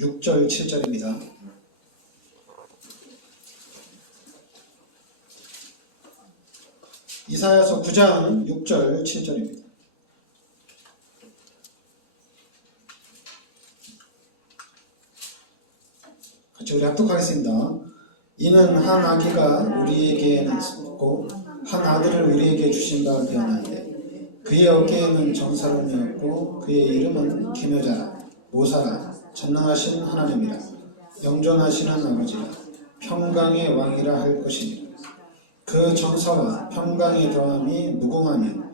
6절 7절입니다. 이사야서 9장 6절 7절입니다. 같이 우리 합독하겠습니다. 이는 한 아기가 우리에게는 있고 한 아들을 우리에게 주신 바 되었나이데 그의 어깨에는 정사름이었고 그의 이름은 기묘자라 모사라 전능하신 하나님이라 영존하시는 아버지라 평강의 왕이라 할 것이니라. 그 정사와 평강의 더함이 무궁하며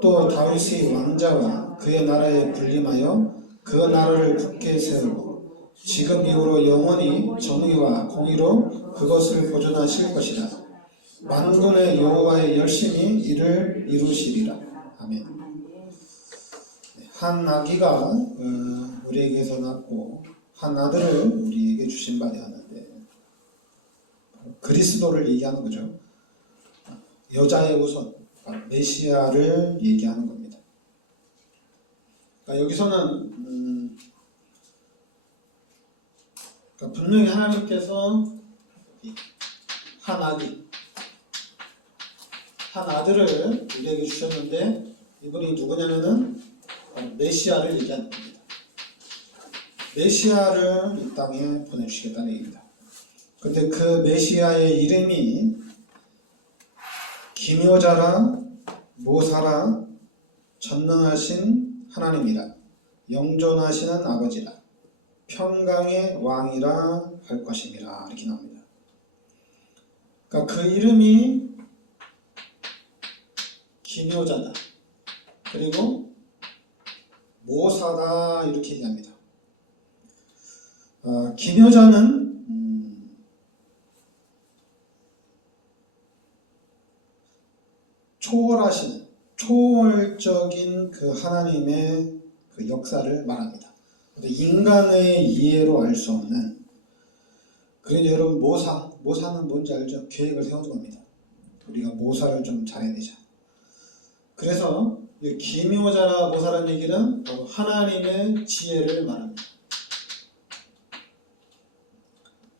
또 다윗의 왕자와 그의 나라에 군림하여 그 나라를 굳게 세우고 지금 이후로 영원히 정의와 공의로 그것을 보존하실 것이라. 만군의 여호와의 열심히 이를 이루시리라. 아멘. 한 아기가 우리에게서 낳고 한 아들을 우리에게 주신 바 되었는데 그리스도를 얘기하는 거죠. 여자의 우선 메시아를 얘기하는 겁니다. 그러니까 여기서는 그러니까 분명히 하나님께서 한 아들을 우리에게 주셨는데 이분이 누구냐면은 메시아를 얘기하는 겁니다. 메시아를 이 땅에 보내주시겠다는 얘기입니다. 근데 그 메시아의 이름이 기묘자라 모사라 전능하신 하나님이라 영존하시는 아버지라 평강의 왕이라 할 것임이라 이렇게 나옵니다. 그러니까 그 이름이 기묘자다 그리고 모사다 이렇게 얘기합니다. 기묘자는 초월하시는 초월적인 그 하나님의 그 역사를 말합니다. 인간의 이해로 알 수 없는. 그래도 여러분 모사는 뭔지 알죠? 계획을 세우는 겁니다. 우리가 모사를 좀 잘해야 되죠. 그래서 기묘자라 모사라는 얘기는 바로 하나님의 지혜를 말합니다.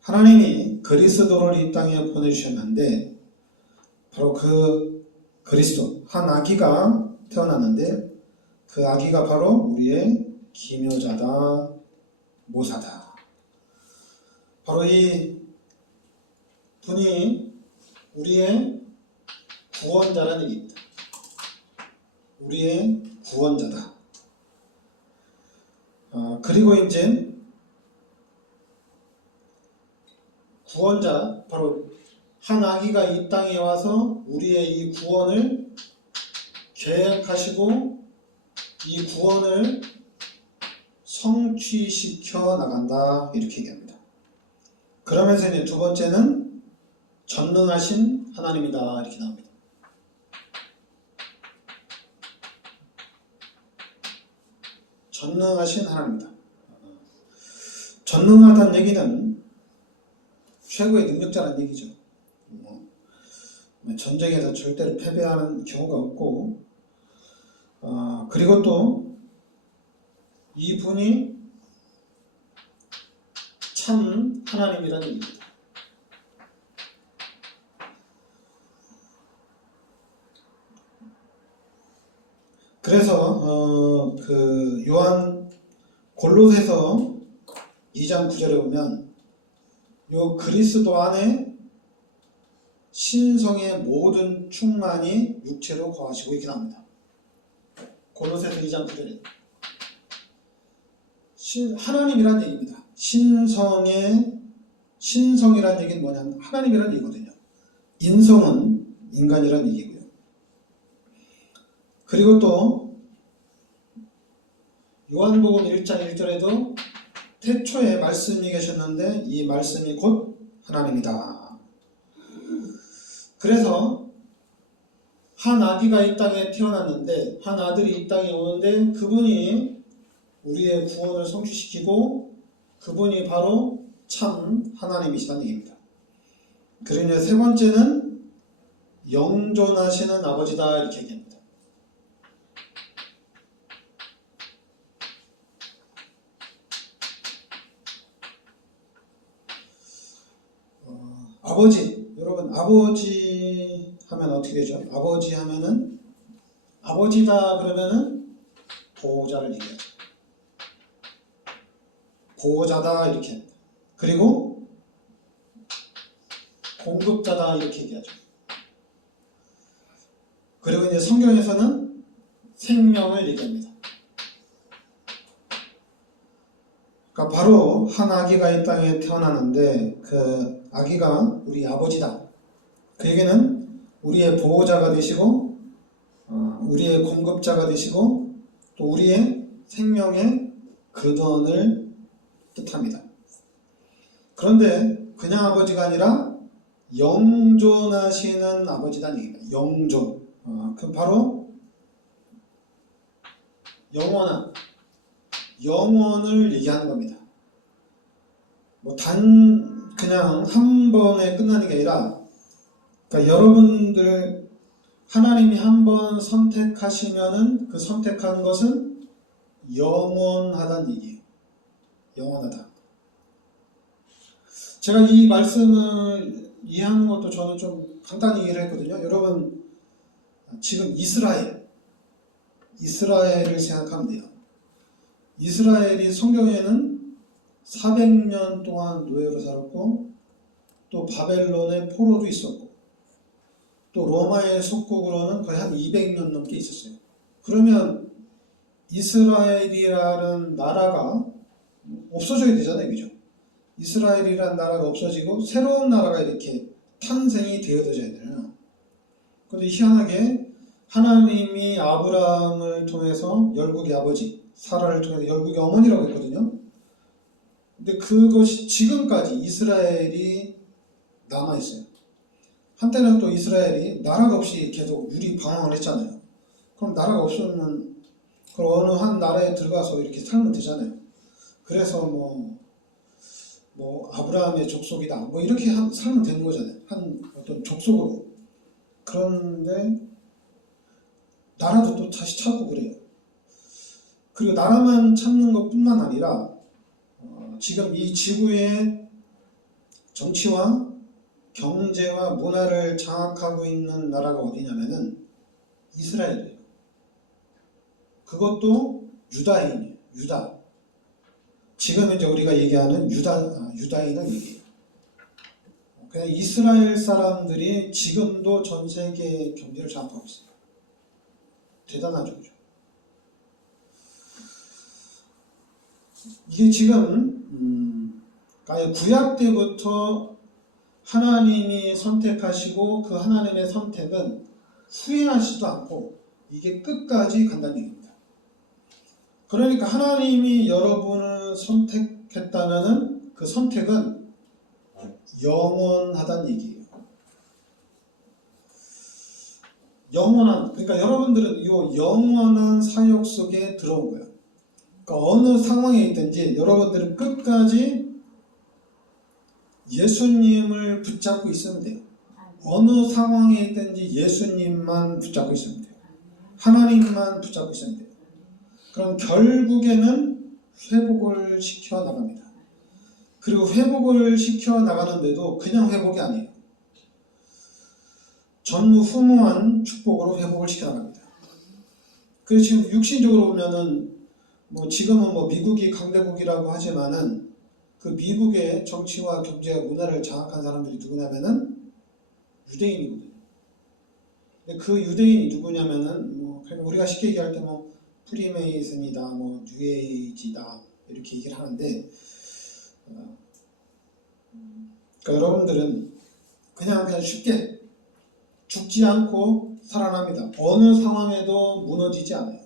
하나님이 그리스도를 이 땅에 보내주셨는데 바로 그 그리스도 한 아기가 태어났는데 그 아기가 바로 우리의 기묘자다 모사다. 바로 이 분이 우리의 구원자라는 얘기입니다. 우리의 구원자다. 그리고 이제 구원자 바로 한 아기가 이 땅에 와서 우리의 이 구원을 계획하시고 이 구원을 성취시켜 나간다 이렇게 얘기합니다. 그러면서 이제 두 번째는 전능하신 하나님이다 이렇게 나옵니다. 전능하신 하나님이다. 전능하다는 얘기는 최고의 능력자라는 얘기죠. 전쟁에서 절대로 패배하는 경우가 없고 그리고 또 이분이 참 하나님이라는 얘기입니다. 그래서 그 요한 골로새서 2장 9절에 보면 요 그리스도 안에 신성의 모든 충만이 육체로 거하시고 이렇게 나옵니다. 골로새서 2장 9절에 하나님이란 얘기입니다. 신성이란 얘기는 뭐냐면 하나님이란 얘기거든요. 인성은 인간이란 얘기고요. 그리고 또 요한복음 1장 1절에도 태초에 말씀이 계셨는데 이 말씀이 곧 하나님이다. 그래서 한 아기가 이 땅에 태어났는데 한 아들이 이 땅에 오는데 그분이 우리의 구원을 성취시키고 그분이 바로 참 하나님이시다는 얘기입니다. 그리고 이제 세 번째는 영존하시는 아버지다 이렇게 얘기합니다. 아버지, 여러분 아버지 하면 어떻게 되죠? 아버지 하면은 아버지다 그러면은 보호자를 얘기하죠. 보호자다 이렇게 합니다. 그리고 공급자다 이렇게 얘기하죠. 그리고 이제 성경에서는 생명을 얘기합니다. 그러니까 바로 한 아기가 이 땅에 태어나는데 그 아기가 우리 아버지다. 그에게는 우리의 보호자가 되시고 우리의 공급자가 되시고 또 우리의 생명의 근원을 뜻합니다. 그런데 그냥 아버지가 아니라 영존하시는 아버지란 얘기입니다. 영존. 그 바로 영원한 영원을 얘기하는 겁니다. 뭐 그냥 한 번에 끝나는 게 아니라 그러니까 여러분들 하나님이 한 번 선택하시면은 그 선택한 것은 영원하다는 얘기예요. 영원하다. 제가 이 말씀을 이해하는 것도 저는 좀 간단히 이해를 했거든요. 여러분 지금 이스라엘을 생각하면 돼요. 이스라엘이 성경에는 400년 동안 노예로 살았고 또 바벨론의 포로도 있었고 또 로마의 속국으로는 거의 한 200년 넘게 있었어요. 그러면 이스라엘이라는 나라가 없어져야 되잖아요. 그죠? 이스라엘이라는 나라가 없어지고 새로운 나라가 이렇게 탄생이 되어져야 돼요. 그런데 희한하게 하나님이 아브라함을 통해서 열국의 아버지, 사라를 통해서 열국의 어머니라고 했거든요. 근데 그것이 지금까지 이스라엘이 남아있어요. 한때는 또 이스라엘이 나라가 없이 계속 유리방황을 했잖아요. 그럼 나라가 없으면 그럼 어느 한 나라에 들어가서 이렇게 살면 되잖아요. 그래서 뭐 아브라함의 족속이다 뭐 이렇게 살면 되는 거잖아요. 한 어떤 족속으로. 그런데 나라도 또 다시 찾고 그래요. 그리고 나라만 찾는 것뿐만 아니라 지금 이 지구의 정치와 경제와 문화를 장악하고 있는 나라가 어디냐면은 이스라엘이에요. 그것도 유다인이에요. 유다. 지금 이제 우리가 얘기하는 유다인을 얘기해요. 그냥 이스라엘 사람들이 지금도 전 세계 경제를 장악하고 있어요. 대단하죠, 그죠? 이게 지금 구약 때부터 하나님이 선택하시고 그 하나님의 선택은 후회하지도 않고 이게 끝까지 간다는 얘기입니다. 그러니까 하나님이 여러분을 선택했다면은 그 선택은 영원하다는 얘기예요. 영원한, 그러니까 여러분들은 이 영원한 사역 속에 들어온 거예요. 그러니까 어느 상황에 있든지 여러분들은 끝까지 예수님을 붙잡고 있으면 돼요. 어느 상황에 있든지 예수님만 붙잡고 있으면 돼요. 하나님만 붙잡고 있으면 돼요. 그럼 결국에는 회복을 시켜 나갑니다. 그리고 회복을 시켜 나가는데도 그냥 회복이 아니에요. 전무후무한 축복으로 회복을 시켜 나갑니다. 그래서 지금 육신적으로 보면은 지금은 미국이 강대국이라고 하지만은 그 미국의 정치와 경제와 문화를 장악한 사람들이 누구냐면은 유대인이거든요. 근데 그 유대인이 누구냐면은 그냥 우리가 쉽게 얘기할 때 프리메이슨이다, 뉴에이지다 이렇게 얘기를 하는데, 그러니까 여러분들은 그냥 쉽게 죽지 않고 살아납니다. 어느 상황에도 무너지지 않아요.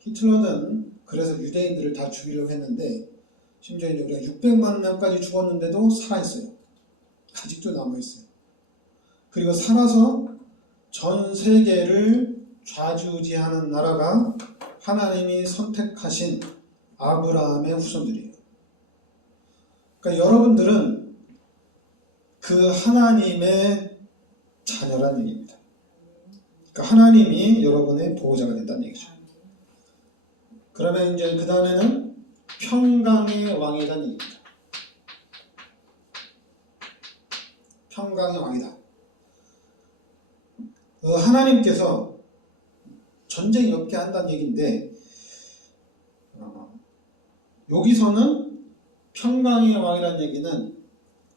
히틀러는 그래서 유대인들을 다 죽이려고 했는데 심지어 우리가 600만 명까지 죽었는데도 살아있어요. 아직도 남아있어요. 그리고 살아서 전 세계를 좌지우지하는 나라가 하나님이 선택하신 아브라함의 후손들이에요. 그러니까 여러분들은 그 하나님의 자녀라는 얘기입니다. 그러니까 하나님이 여러분의 보호자가 된다는 얘기죠. 그러면 이제 그 다음에는 평강의 왕이라는 얘기입니다. 평강의 왕이다. 하나님께서 전쟁이 없게 한다는 얘기인데 여기서는 평강의 왕이라는 얘기는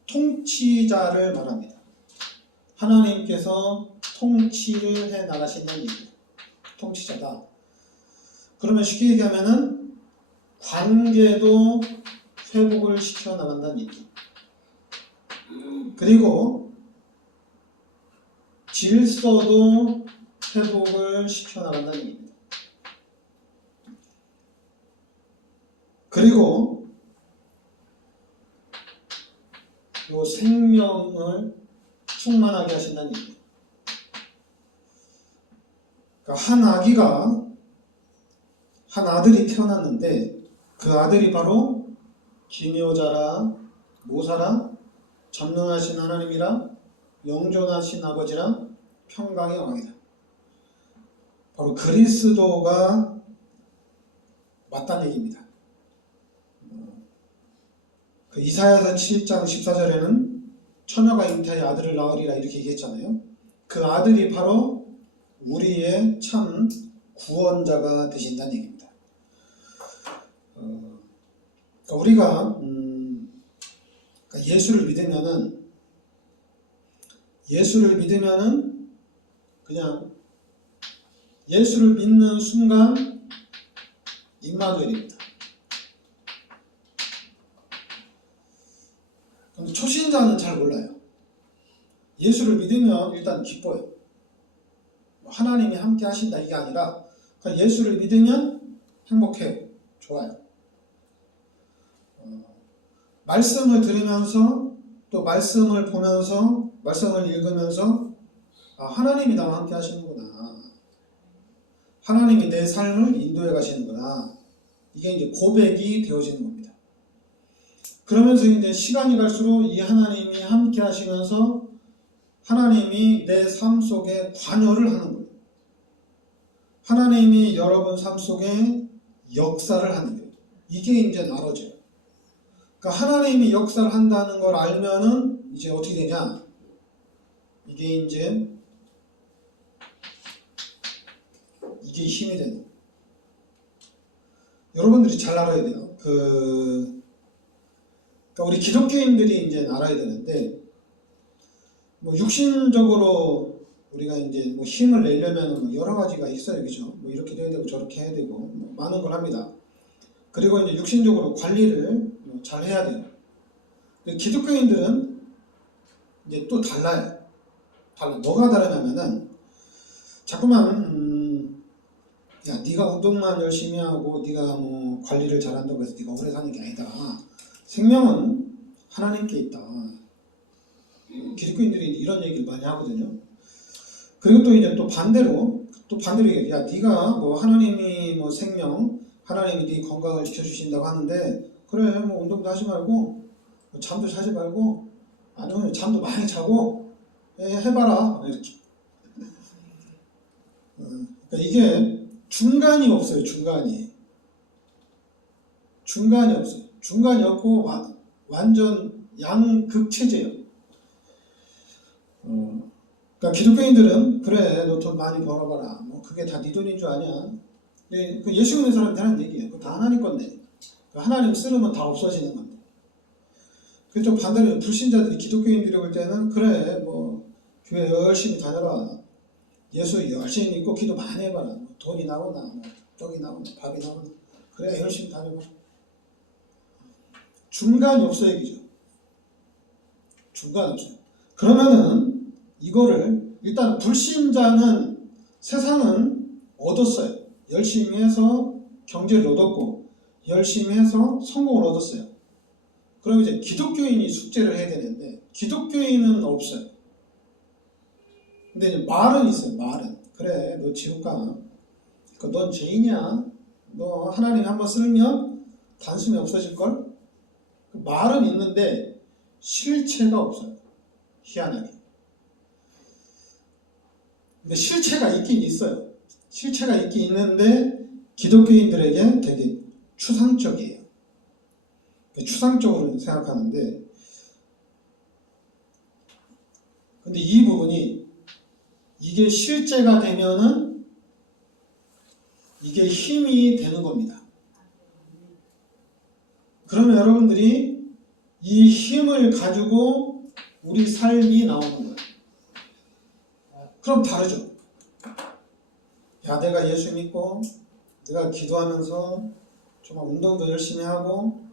통치자를 말합니다. 하나님께서 통치를 해 나가신다는 얘기예요. 통치자다. 그러면 쉽게 얘기하면은 관계도 회복을 시켜 나간다는 얘기. 그리고 질서도 회복을 시켜 나간다는 얘기입니다. 그리고 요 생명을 충만하게 하신다는 얘기예요. 그러니까 한 아들이 태어났는데 그 아들이 바로 기묘자라 모사라 전능하신 하나님이라 영존하신 아버지라 평강의 왕이다. 바로 그리스도가 맞다는 얘기입니다. 그 이사야서 7장 14절에는 처녀가 잉태하여 아들을 낳으리라 이렇게 얘기했잖아요. 그 아들이 바로 우리의 참 구원자가 되신다는 얘기입니다. 그러니까 우리가 예수를 믿으면은 그냥 예수를 믿는 순간 임마누엘입니다. 근데 초신자는 잘 몰라요. 예수를 믿으면 일단 기뻐요. 하나님이 함께 하신다 이게 아니라 그냥 예수를 믿으면 행복해요. 좋아요. 말씀을 들으면서 또 말씀을 보면서 말씀을 읽으면서 하나님이 나와 함께 하시는구나. 하나님이 내 삶을 인도해 가시는구나. 이게 이제 고백이 되어지는 겁니다. 그러면서 이제 시간이 갈수록 이 하나님이 함께 하시면서 하나님이 내 삶 속에 관여를 하는 거예요. 하나님이 여러분 삶 속에 역사를 하는 거예요. 이게 이제 나눠져요. 그러니까 하나님이 역사를 한다는 걸 알면은 이제 어떻게 되냐? 이게 이제 힘이 되는 거예요. 여러분들이 잘 알아야 돼요. 그러니까 우리 기독교인들이 이제 알아야 되는데, 뭐 육신적으로 우리가 이제 뭐 힘을 내려면 뭐 여러 가지가 있어요, 그죠? 뭐 이렇게 해야 되고 저렇게 해야 되고 뭐 많은 걸 합니다. 그리고 이제 육신적으로 관리를 잘 해야 돼요. 근데 기독교인들은 이제 또 달라요. 뭐가 다르냐면은 자꾸만 야, 네가 운동만 열심히 하고 네가 뭐 관리를 잘한다고 해서 네가 오래 사는 게 아니다. 생명은 하나님께 있다. 기독교인들이 이런 얘기를 많이 하거든요. 그리고 또 이제 또 반대로 얘기해. 야, 네가 뭐 하나님이 뭐 생명, 하나님이 네 건강을 지켜주신다고 하는데 그래 뭐 운동도 하지 말고 잠도 자지 말고 아니면 잠도 많이 자고 해봐라 이렇게. 그러니까 이게 중간이 없어요. 중간이 없어요. 중간이 없고 완전 양극체제예요. 그러니까 기독교인들은 그래 너 돈 많이 벌어봐라. 뭐 그게 다 네 돈인 줄 아냐. 그 예수 믿는 사람한테 하는 얘기예요. 그거 다 하나님 건데. 하나님 쓰려면 다 없어지는 건데. 그좀 반대로 불신자들이 기독교인들이 볼 때는 그래 뭐 교회 열심히 다녀라. 예수 열심히 믿고 기도 많이 해봐라. 돈이 나오나 뭐 떡이 나오나 밥이 나오나 그래 열심히 다녀봐. 중간이 없어요, 그죠? 중간이 없어요. 그러면은 이거를 일단 불신자는 세상은 얻었어요. 열심히 해서 경제를 얻었고 열심히 해서 성공을 얻었어요. 그럼 이제 기독교인이 숙제를 해야 되는데 기독교인은 없어요. 근데 이제 말은 있어요. 말은 그래 너 지옥 가. 넌 죄인이야. 너 하나님 한번 쓸면 단숨에 없어질걸? 말은 있는데 실체가 없어요. 희한하게. 근데 실체가 있긴 있어요. 실체가 있긴 있는데 기독교인들에게 되게 추상적이에요. 추상적으로 생각하는데 근데 이 부분이 이게 실제가 되면은 이게 힘이 되는 겁니다. 그러면 여러분들이 이 힘을 가지고 우리 삶이 나오는 거예요. 그럼 다르죠. 야, 내가 예수 믿고 내가 기도하면서 정말 운동도 열심히 하고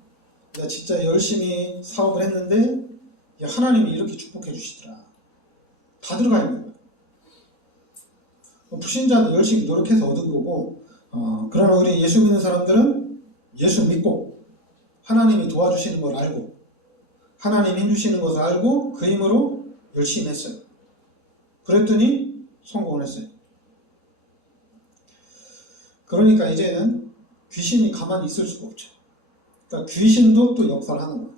내가 진짜 열심히 사업을 했는데 하나님이 이렇게 축복해 주시더라. 다 들어가 있는 거예요. 불신자는 열심히 노력해서 얻은 거고, 그러나 우리 예수 믿는 사람들은 예수 믿고 하나님이 도와주시는 걸 알고 하나님이 해주시는 것을 알고 그 힘으로 열심히 했어요. 그랬더니 성공을 했어요. 그러니까 이제는 귀신이 가만히 있을 수가 없죠. 그러니까 귀신도 또 역사를 하는 거예요.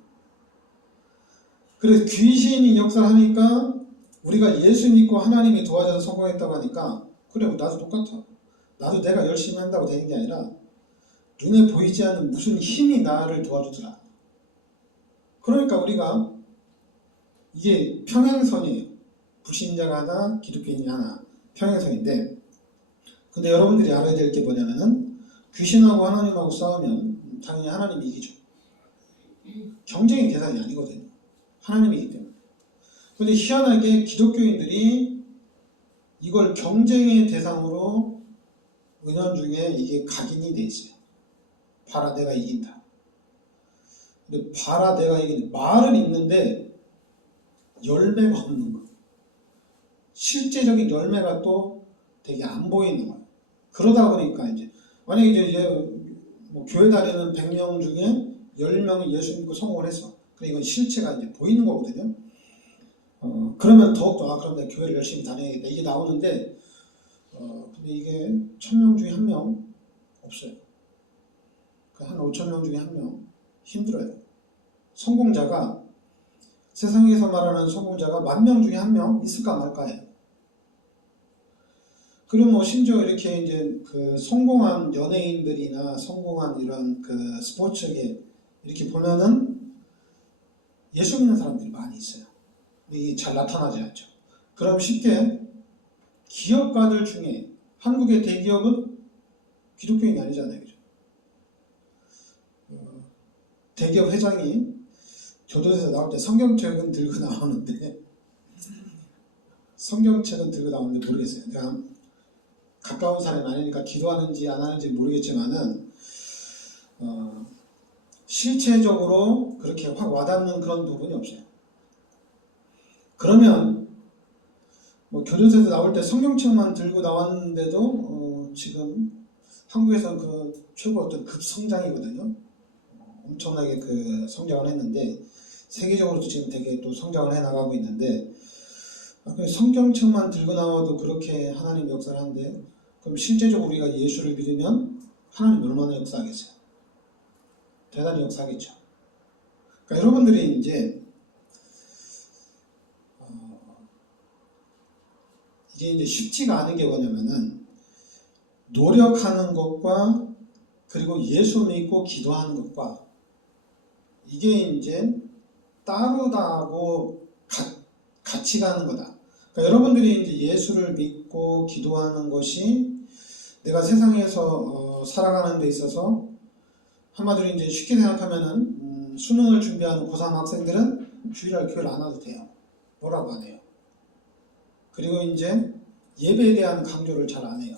그래서 귀신이 역사를 하니까 우리가 예수 믿고 하나님이 도와줘서 성공했다고 하니까 그래, 나도 똑같아. 나도 내가 열심히 한다고 되는 게 아니라 눈에 보이지 않는 무슨 힘이 나를 도와주더라. 그러니까 우리가 이게 평행선이에요. 불신자가 하나, 기독교인이 하나. 평행선인데, 근데 여러분들이 알아야 될 게 뭐냐면은 귀신하고 하나님하고 싸우면 당연히 하나님이 이기죠. 경쟁의 대상이 아니거든요. 하나님이기 때문에. 근데 희한하게 기독교인들이 이걸 경쟁의 대상으로 은연중에 이게 각인이 돼 있어요. 봐라, 내가 이긴다. 근데 봐라, 내가 이긴다. 말은 있는데 열매가 없는 거. 실제적인 열매가 또 되게 안 보이는 거예요. 그러다 보니까 이제 만약에 이제 뭐 교회 다니는 100명 중에 10명이 예수 믿고 성공을 했어. 그러니까 이건 실체가 이제 보이는 거거든요. 그러면 더욱더 그럼 내가 교회를 열심히 다녀야겠다. 이게 나오는데 근데 이게 1000명 중에 1명 없어요. 한 5000명 중에 1명 힘들어요. 성공자가 세상에서 말하는 성공자가 10,000명 중에 1명 있을까 말까예요. 그리고 뭐 심지어 이렇게 이제 그 성공한 연예인들이나 성공한 이런 그 스포츠계 이렇게 보면은 예수 믿는 사람들이 많이 있어요. 이게 잘 나타나지 않죠. 그럼 쉽게 기업가들 중에 한국의 대기업은 기독교인이 아니잖아요. 그죠? 대기업 회장이 교도소에서 나올 때 성경책은 들고 나오는데 모르겠어요. 내가 가까운 사람이 아니니까 기도하는지 안 하는지 모르겠지만은 실체적으로 그렇게 확 와닿는 그런 부분이 없어요. 그러면 뭐 교도소에서 나올 때 성경책만 들고 나왔는데도 지금 한국에서는 그 최고 어떤 급성장이거든요. 엄청나게 그 성장을 했는데 세계적으로도 지금 되게 또 성장을 해 나가고 있는데 성경책만 들고 나와도 그렇게 하나님 역사를 하는데 그럼 실제적으로 우리가 예수를 믿으면 하나님 얼마나 역사하겠어요? 대단히 역사하겠죠. 그러니까 여러분들이 이제 이게 이제 쉽지가 않은 게 뭐냐면은 노력하는 것과 그리고 예수 믿고 기도하는 것과 이게 이제 따로다고 같이 가는 거다. 그러니까 여러분들이 이제 예수를 믿고 기도하는 것이 내가 세상에서 살아가는 데 있어서 한마디로 이제 쉽게 생각하면은 수능을 준비하는 고3 학생들은 주일날 교회를 안 와도 돼요. 뭐라고 안 해요. 그리고 이제 예배에 대한 강조를 잘 안 해요.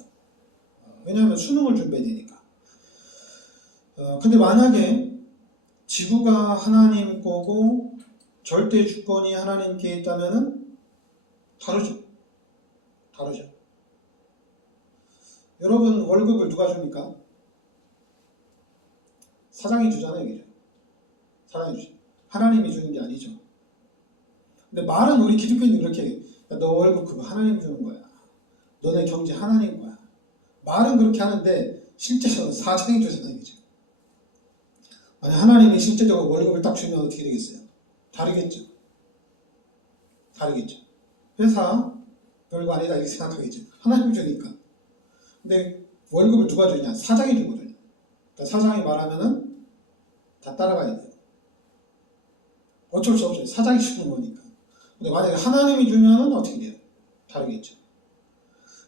왜냐하면 수능을 준비해야 되니까. 근데 만약에 지구가 하나님 거고 절대 주권이 하나님께 있다면은 다르죠. 여러분 월급을 누가 줍니까? 사장이 주잖아요. 그죠? 사장이 주죠. 하나님이 주는 게 아니죠. 근데 말은 우리 기독교인들이 그렇게 해요. 너 월급 그거 하나님 주는 거야. 너네 경제 하나님 거야. 말은 그렇게 하는데 실제로 사장이 주잖아요. 그죠? 아니 하나님이 실제적으로 월급을 딱 주면 어떻게 되겠어요? 다르겠죠. 회사 별거 아니다 이렇게 생각하겠죠. 하나님 주니까. 근데 월급을 누가 주냐? 사장이 주거든요. 그러니까 사장이 말하면은 다 따라가야 돼요. 어쩔 수 없어요. 사장이 주는 거니까. 근데 만약에 하나님이 주면은 어떻게 돼요? 다르겠죠.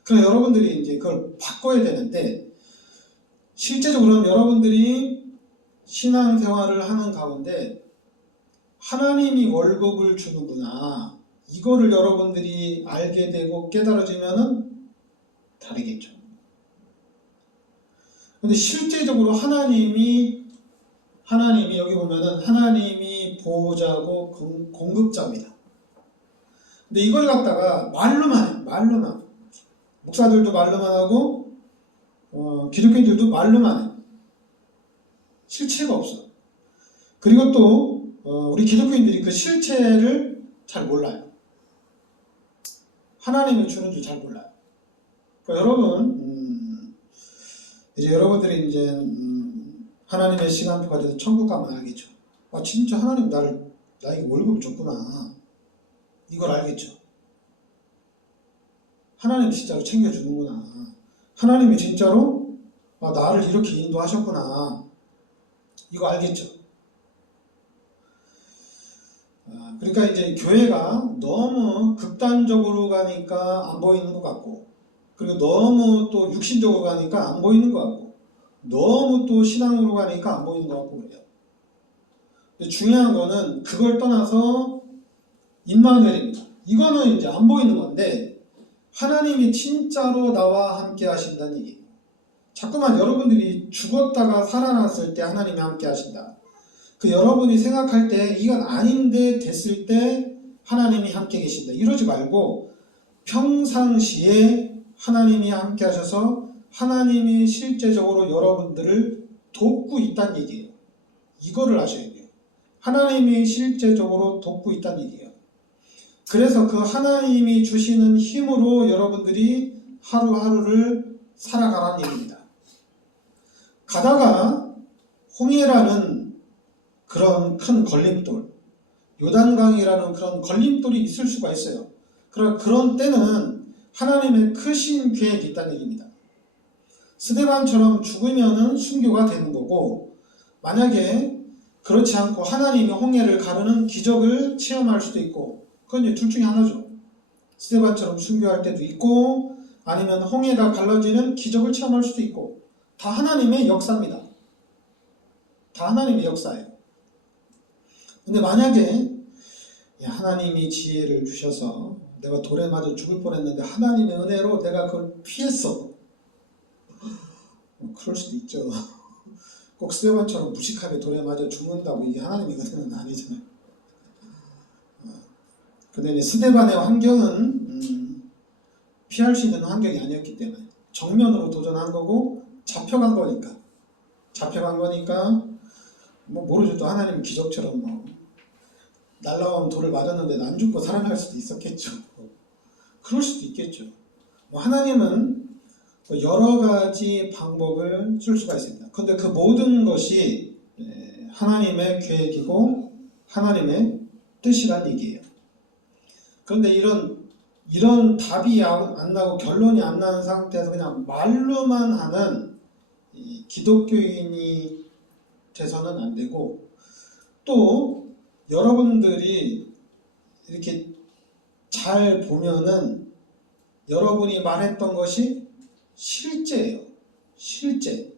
그래서 여러분들이 이제 그걸 바꿔야 되는데, 실제적으로는 여러분들이 신앙생활을 하는 가운데 하나님이 월급을 주는구나, 이거를 여러분들이 알게 되고 깨달아지면은 다르겠죠. 근데 실제적으로 하나님이 여기 보면은 하나님이 보호자고 공급자입니다. 근데 이걸 갖다가 말로만 해요. 말로만. 목사들도 말로만 하고 기독교인들도 말로만 해요. 실체가 없어. 그리고 또 우리 기독교인들이 그 실체를 잘 몰라요. 하나님이 주는 줄 잘 몰라요. 그러니까 여러분, 이제 여러분들이 이제 하나님의 시간표가 돼서 천국 가면 알겠죠. 아, 진짜 하나님 나에게 월급을 줬구나, 이걸 알겠죠. 하나님이 진짜로 챙겨주는구나. 하나님이 진짜로 나를 이렇게 인도하셨구나, 이거 알겠죠. 그러니까 이제 교회가 너무 극단적으로 가니까 안 보이는 것 같고, 그리고 너무 또 육신적으로 가니까 안 보이는 것 같고, 너무 또 신앙으로 가니까 안 보이는 것 같고 그래요. 근데 중요한 거는 그걸 떠나서 임마누엘입니다. 이거는 이제 안 보이는 건데 하나님이 진짜로 나와 함께 하신다는 얘기예요. 자꾸만 여러분들이 죽었다가 살아났을 때 하나님이 함께 하신다, 그 여러분이 생각할 때 이건 아닌데 됐을 때 하나님이 함께 계신다, 이러지 말고 평상시에 하나님이 함께 하셔서 하나님이 실제적으로 여러분들을 돕고 있다는 얘기예요. 이거를 아셔야 돼요. 하나님이 실제적으로 돕고 있다는 얘기예요. 그래서 그 하나님이 주시는 힘으로 여러분들이 하루하루를 살아가라는 얘기입니다. 가다가 홍해라는 그런 큰 걸림돌, 요단강이라는 그런 걸림돌이 있을 수가 있어요. 그런 때는 하나님의 크신 계획이 있다는 얘기입니다. 스데반처럼 죽으면은 순교가 되는 거고, 만약에 그렇지 않고 하나님이 홍해를 가르는 기적을 체험할 수도 있고, 그건 이제 둘 중에 하나죠. 스데반처럼 순교할 때도 있고, 아니면 홍해가 갈라지는 기적을 체험할 수도 있고, 다 하나님의 역사입니다. 다 하나님의 역사예요. 근데 만약에 하나님이 지혜를 주셔서 내가 돌에 맞아 죽을 뻔했는데 하나님의 은혜로 내가 그걸 피했어, 그럴 수도 있죠. 꼭 스데반처럼 무식하게 돌에 맞아 죽는다고 이게 하나님의 은혜는 아니잖아요. 근데 스데반의 환경은 피할 수 있는 환경이 아니었기 때문에 정면으로 도전한 거고 잡혀간 거니까 뭐 모르죠. 또 하나님 기적처럼 뭐 날라온 돌을 맞았는데 안 죽고 살아날 수도 있었겠죠. 그럴 수도 있겠죠. 뭐 하나님은 여러 가지 방법을 쓸 수가 있습니다. 그런데 그 모든 것이 하나님의 계획이고 하나님의 뜻이란 얘기예요. 그런데 이런 답이 안 나고 결론이 안 나는 상태에서 그냥 말로만 하는 기독교인이 돼서는 안 되고, 또 여러분들이 이렇게 잘 보면은 여러분이 말했던 것이 실제예요. 실제.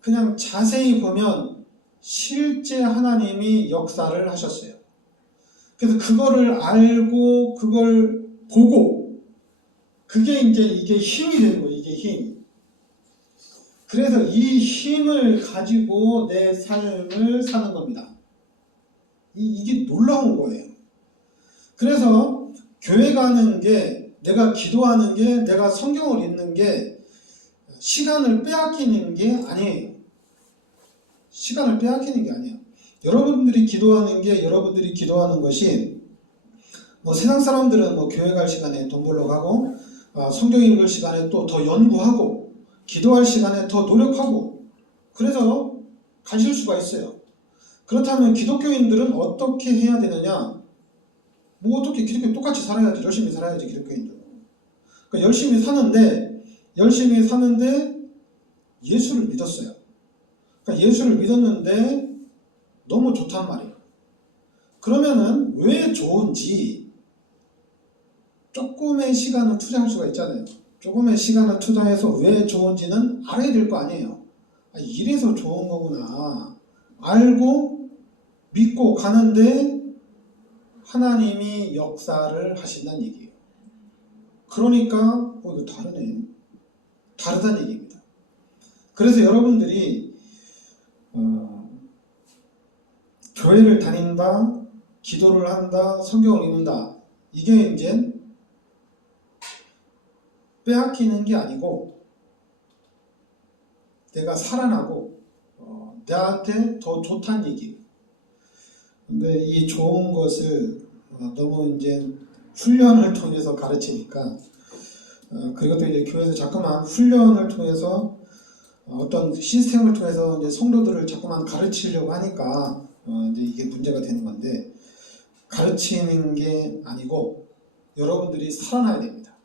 그냥 자세히 보면 실제 하나님이 역사를 하셨어요. 그래서 그거를 알고 그걸 보고, 그게 이제 이게 힘이 되는 거예요. 이게 힘. 그래서 이 힘을 가지고 내 삶을 사는 겁니다. 이게 놀라운 거예요. 그래서 교회 가는 게, 내가 기도하는 게, 내가 성경을 읽는 게 시간을 빼앗기는 게 아니에요. 시간을 빼앗기는 게 아니에요. 여러분들이 기도하는 것이 뭐 세상 사람들은 뭐 교회 갈 시간에 돈 벌러 가고, 성경 읽을 시간에 또 더 연구하고, 기도할 시간에 더 노력하고, 그래서 가실 수가 있어요. 그렇다면 기독교인들은 어떻게 해야 되느냐? 뭐 어떻게 기독교인 똑같이 살아야지, 열심히 살아야지 기독교인들은. 그러니까 열심히 사는데 예수를 믿었어요. 그러니까 예수를 믿었는데 너무 좋단 말이에요. 그러면은 왜 좋은지 조금의 시간을 투자할 수가 있잖아요. 조금의 시간을 투자해서 왜 좋은지는 알아야 될 거 아니에요. 이래서 좋은 거구나 알고 믿고 가는데 하나님이 역사를 하신다는 얘기예요. 그러니까 이거 다르네. 다르다는 얘기입니다. 그래서 여러분들이 교회를 다닌다, 기도를 한다, 성경을 읽는다, 이게 이제 빼앗기는 게 아니고 내가 살아나고 나한테 더 좋다는 얘기예요. 근데 이 좋은 것을 너무 이제 훈련을 통해서 가르치니까 그리고 또 이제 교회에서 자꾸만 훈련을 통해서 어떤 시스템을 통해서 이제 성도들을 자꾸만 가르치려고 하니까 이제 이게 문제가 되는 건데, 가르치는 게 아니고 여러분들이 살아나야 됩니다.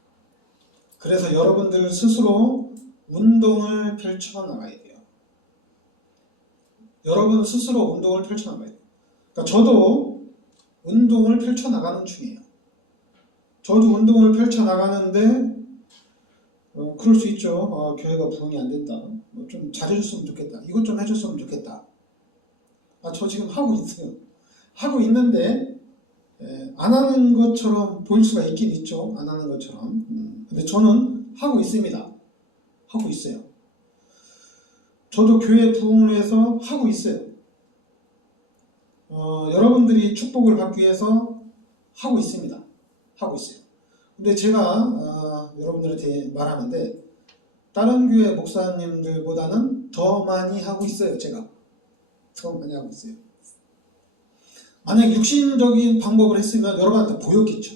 그래서 여러분들 스스로 운동을 펼쳐 나가야 돼요. 여러분 스스로 운동을 펼쳐 나가야 돼요. 그러니까 저도 운동을 펼쳐 나가는 중이에요. 저도 운동을 펼쳐 나가는데 그럴 수 있죠. 교회가 부흥이 안 된다. 좀 잘해줬으면 좋겠다. 이것 좀 해줬으면 좋겠다. 저 지금 하고 있어요. 하고 있는데 안 하는 것처럼 보일 수가 있긴 있죠. 안 하는 것처럼. 근데 저는 하고 있습니다. 하고 있어요. 저도 교회 부흥을 위해서 하고 있어요. 여러분들이 축복을 받기 위해서 하고 있습니다. 하고 있어요. 근데 제가 여러분들한테 말하는데 다른 교회 목사님들보다는 더 많이 하고 있어요. 제가 더 많이 하고 있어요. 만약 육신적인 방법을 했으면 여러분한테 보였겠죠.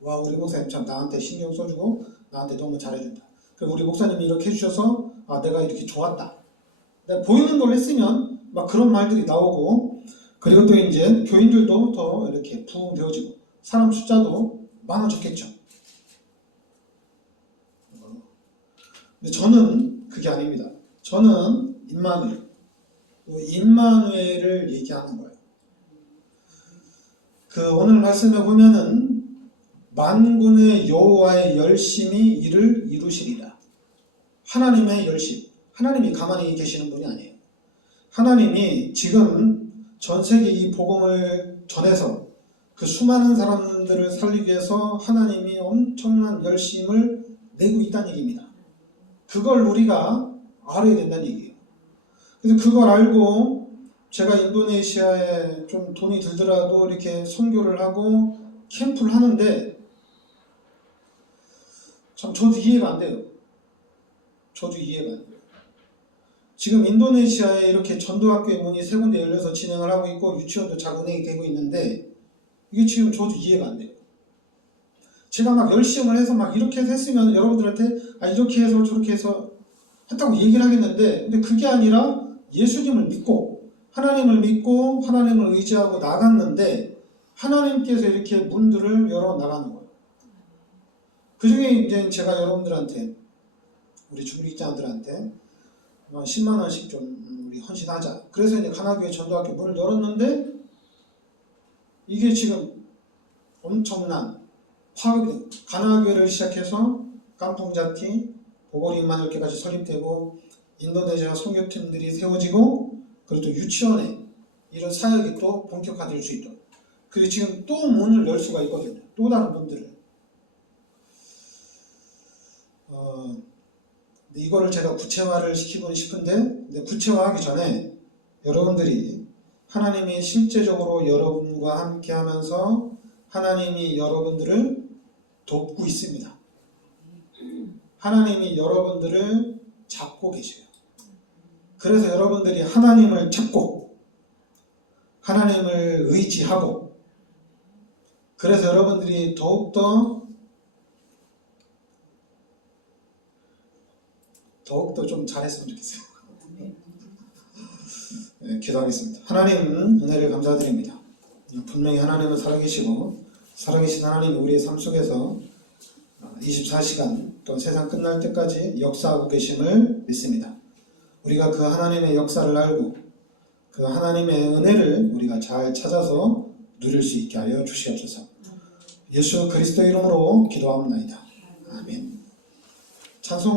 와, 우리 목사님 참 나한테 신경 써주고 나한테 너무 잘해준다. 그리고 우리 목사님이 이렇게 해주셔서 내가 이렇게 좋았다. 내가 보이는 걸 했으면 막 그런 말들이 나오고, 그리고 또 이제 교인들도 더 이렇게 부흥되어지고 사람 숫자도 많아졌겠죠. 근데 저는 그게 아닙니다. 저는 임마누엘을 얘기하는 거예요. 오늘 말씀에 보면은 만군의 여호와의 열심히 이를 이루시리라. 하나님의 열심. 하나님이 가만히 계시는 분이 아니에요. 하나님이 지금 전 세계 이 복음을 전해서 그 수많은 사람들을 살리기 위해서 하나님이 엄청난 열심을 내고 있다는 얘기입니다. 그걸 우리가 알아야 된다는 얘기예요. 그래서 그걸 알고 제가 인도네시아에 좀 돈이 들더라도 이렇게 선교를 하고 캠프를 하는데 참 저도 이해가 안 돼요. 저도 이해가 안 돼요. 지금 인도네시아에 이렇게 전도학교의 문이 3군데 열려서 진행을 하고 있고 유치원도 잘 운행이 되고 있는데 이게 지금 저도 이해가 안 돼요. 제가 막 열심을 해서 막 이렇게 해서 했으면 여러분들한테 이렇게 해서 저렇게 해서 했다고 얘기를 하겠는데, 근데 그게 아니라 예수님을 믿고 하나님을 믿고 하나님을 의지하고 나갔는데 하나님께서 이렇게 문들을 열어 나가는 거예요. 그 중에 이제 제가 여러분들한테, 우리 중직자들한테 10만 원씩 좀 우리 헌신하자. 그래서 이제 가나교회 전도학교 문을 열었는데 이게 지금 엄청난 파업이 돼요. 가나교회를 시작해서 깐풍자티, 보고리만 이렇게까지 설립되고 인도네시아 선교팀들이 세워지고, 그리고 또 유치원에 이런 사역이 또 본격화될 수 있도록, 그리고 지금 또 문을 열 수가 있거든요. 또 다른 문들을. 이거를 제가 구체화를 시키고 싶은데, 근데 구체화하기 전에 여러분들이 하나님이 실제적으로 여러분과 함께 하면서 하나님이 여러분들을 돕고 있습니다. 하나님이 여러분들을 잡고 계셔요. 그래서 여러분들이 하나님을 찾고 하나님을 의지하고, 그래서 여러분들이 더욱더 좀 잘했으면 좋겠어요. 네, 기도하겠습니다. 하나님 은혜를 감사드립니다. 분명히 하나님은 살아계시고 살아계신 하나님이 우리의 삶 속에서 24시간 또 세상 끝날 때까지 역사하고 계심을 믿습니다. 우리가 그 하나님의 역사를 알고 그 하나님의 은혜를 우리가 잘 찾아서 누릴 수 있게 하여 주시옵소서. 예수 그리스도 이름으로 기도합나이다. 아멘. 찬송